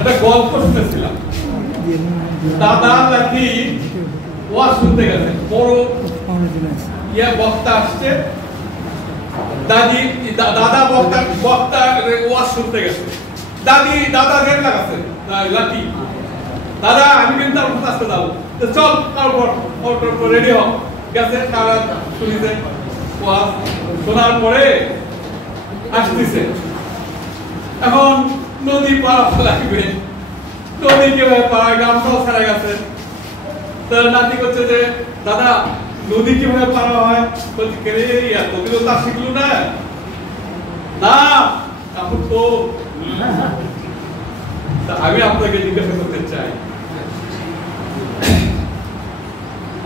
একটা গল্প শুনেছিলাম। দাদা নাকি ওয়াজ শুনতে গেছে, বড় বক্তা আসছে, দাদা বক্তা ওয়াজ শুনতে গেছে, দাদা রেল লাগাচ্ছে লাঠি, দাদা আমি কিন্তু আপনার আসতে যাবো, চল তারপর রেডি হোক গেছে। তারা শুনিছে ওয়াজ, শোনার পরে আসতেছে, এখন নদী পার লাগবে, নদী কিভাবে পার, গ্রামটাও ছাড়া গেছে। তার নাতি করছে যে দাদা নদী কিভাবে পার হয়, বলছি কে রে এতদিন তা শিখলো না, না এখন তো আমি আপনাকে জিজ্ঞাসা করতে চাই,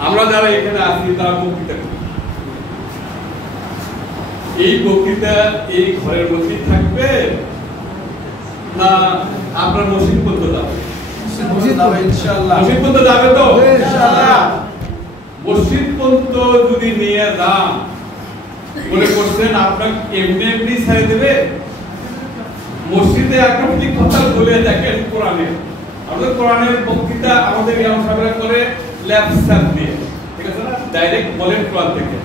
আমরা যারা এখানে আছি তারা বক্তৃতা করি, এই বক্তৃতা এই ঘরের মধ্যেই থাকবে না আপনার মসজিদ পর্যন্ত যাবে? মসজিদ পর্যন্ত যাবে তো ইনশাআল্লাহ। মসজিদ পর্যন্ত যদি নিয়ে যান, মনে করছেন আপনাকে এমনি এমনি ছেড়ে দেবে? মসজিদে একটা কথা বলে দেখেন, কোরআনে আমাদের কোরআনের বক্তৃতা আমাদের ইমাম সাহেবরা করে ল্যাপসাপ দিয়ে, ঠিক আছে না, ডাইরেক্ট বলেন কোরআন থেকে,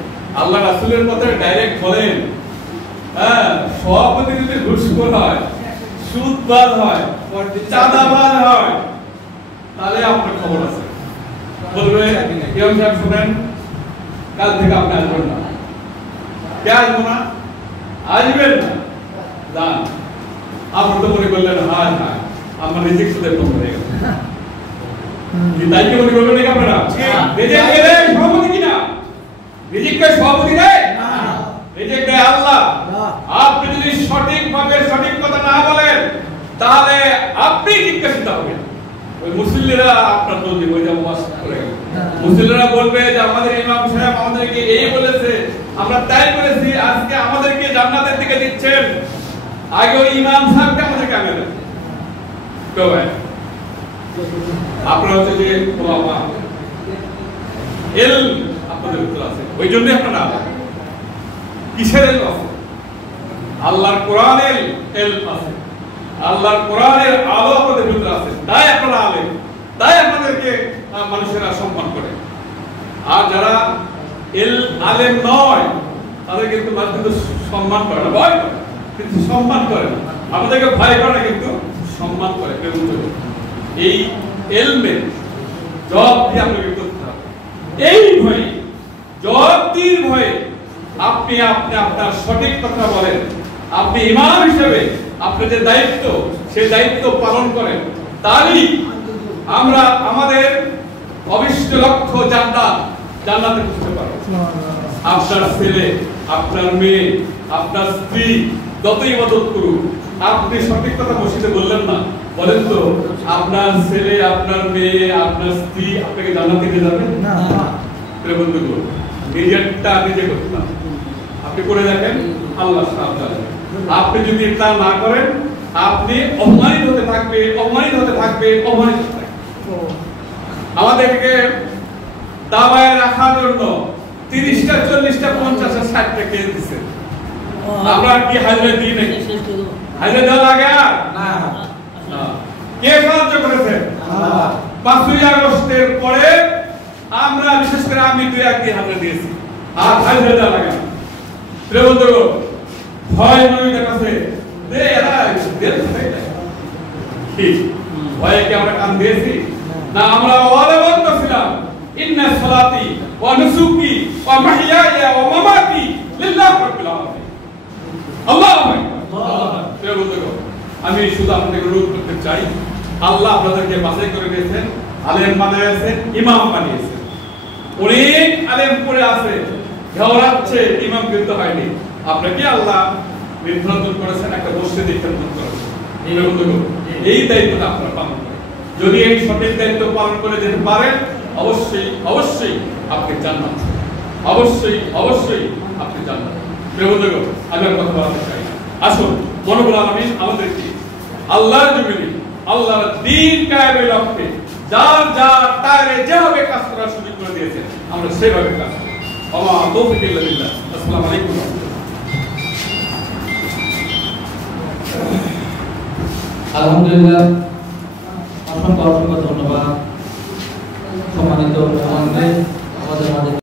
আল্লাহ রাসূলের কথা ডাইরেক্ট বলেন। হ্যাঁ, সভাপতি যদি ঘুষখোর হয়, সুদবাজ হয়, চাঁদাবাজ হয়, তাহলে আপনার খবর আছে, বলবে ইমাম সাহেব শুনেন, কাল থেকে আপনি আসবেন না। কে আসবো না? আসবেন না, যান। আপনি তো মনে করলেন হায় হায় আমার রিজিক সুদের কম হয়ে গেল, তাই কি মনে করবেন নাকি আপনারা? রিজিক গেলে সভাপতি কিনা? রিজিক কে সভাপতি দেয় না, রিজিক দেয় আল্লাহ। আপনি যদি সঠিকভাবে সঠিক কথা না বলেন, তাহলে আপনি জিজ্ঞাসিত হবেন। ওই মুসল্লিরা আপনার দোষ দিবে, ওই যে ওয়াজ করে মুসল্লিরা বলবে যে আমাদের ইমাম সাহেব আমাদেরকে এই বলেছে, আমরা তাই করেছি, আজকে আমাদেরকে জান্নাতের দিকে দিচ্ছেন, আগে ওই ইমাম সাহেবকে আমাদেরকে আগে দেন। আপনারা হচ্ছে যে এল আপনাদের ভিতরে আছে, ওই জন্যই আপনারা কিসের এল আছে? আল্লাহর কোরআনের এল আছে, আল্লাহর কোরআনের আলো আপনাদের ভিতরে আছে, তাই আপনারা আলেম, তাই আপনাদেরকে মানুষেরা সম্মান করে। আর যারা এল আলেম নয়, তাদের কিন্তু মানুষ কিন্তু সম্মান করে না, ভয় করে, কিন্তু সম্মান করে না। আমাদেরকে ভয় করে না, কিন্তু সম্মান করে। এই এলমের জবাব দিয়ে আপনাকে করতে হবে, এই ভয়ে, জবাবদির ভয়ে আপনি আপনার সঠিক কথা বলেন, আপনি ইমাম হিসেবে আপনার যে দায়িত্ব, সেই দায়িত্ব পালন করেন, তাহলেই আমরা আমাদের অভিষ্ট লক্ষ্য জান্নাতে পৌঁছতে পারব। আপনার ছেলে, আপনার মেয়ে, আপনার স্ত্রী যতই ইবাদত করুক, আপনি সঠিক কথা মসজিদে বললেন না, বলেন তো আপনার ছেলে, আপনার মেয়ে, আপনার স্ত্রী আপনাকে জান্নাতে নিয়ে যাবে না? বন্ধুগণ, নিজেরটা নিজে করতে হবে, আপনি করে দেখেন, আল্লাহ সাহায্য করবে। আপনি যদি তা না করেন, আপনি অপমানিত হতে থাকবে, অপমানিত হতে থাকবে, অপমানিত হতে থাকবে। আমাদেরকে দাবায় রাখার জন্য 30টা 40টা 50টা 60টা কেস দিচ্ছে, আমরা কি হাজিরা দিই নাকি? হাজিরা দেওয়া লাগে আর না? কে সাহায্য করেছে? আল্লাহ। 5ই আগস্টের পরে আমরা, বিশেষ করে আমি 2-1 দিন হাজিরা দিয়েছি, আর হাজিরা দেওয়া লাগে না। বন্ধুগণ, ভয় নয় দেখাচ্ছে যে এরা ভয়ে কি আমরা কান দিয়েছি না? আমরা ওয়াদাবদ্ধ ছিলাম, ইন্না সালাতি ওয়া নুসুকি ওয়া মাহইয়ায়া ওয়া মামাতি লিল্লাহি রাব্বিল আলামিন। আল্লাহু আকবার। বন্ধুগণ, আমি শুধু আপনাদের অনুরোধ করতে চাই, আল্লাহ আপনাদেরকে বাছাই করে দিয়েছেন, আলেম বানিয়েছেন, ইমাম বানিয়েছেন। অনেক আলেম পড়ে আছে, ঘেরাচ্ছে, ইমাম কিন্তু হয়নি। আপনাকে আল্লাহ নির্ধারণ করেছেন, একটা মসজিদ নির্ধারণ করেছেন। এই দায়িত্বটা আপনারা পালন করেন। যদি এই সঠিক দায়িত্ব পালন করে যেতে পারেন, অবশ্যই অবশ্যই আপনি জান্নাত, অবশ্যই অবশ্যই আপনি জান্নাত। আমি আর কথা বলতে চাই না। আসুন, মনোবল আমিন আমাদেরকে আল্লাহর জমিনে আল্লাহর দ্বীন কায়েমের লক্ষ্যে যার যার তারে যেভাবে কাজ করার সুযোগ করে দিয়েছেন, আমরা সেভাবে কাজ করি। আমার তৌফিক ইল্লা বিল্লাহ। আসসালামু আলাইকুম। আলহামদুলিল্লাহ। অসংখ্য অসংখ্য ধন্যবাদ। সম্মানিত আমাদের